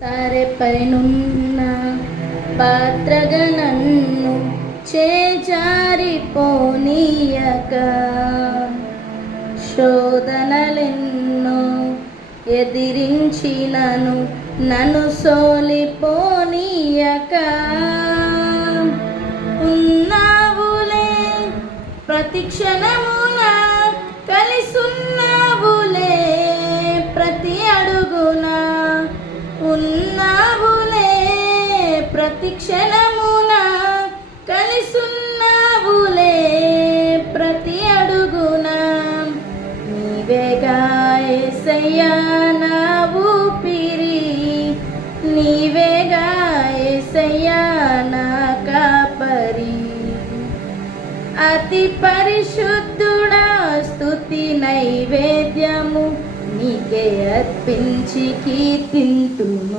తారెపైనున్న పాత్రగా నన్ను చేజారిపోనీయక, శోధనలెన్నో ఎదిరించినను నన్ను సోలిపోనీయక, ఉన్నావులే ప్రతి క్షణమున కలిసున్నావులే ప్రతి అడుగున, ఉన్నావులే ప్రతి క్షణమున కలిసున్నావులే ప్రతి అడుగున, నీవేగా యేసయ్యా నా ఊపిరి, నీవేగా యేసయ్యా నా కాపరి, అతి పరిశుద్ధుడా స్తుతి నైవేద్యము నీకే అర్పించి కీర్తింతును.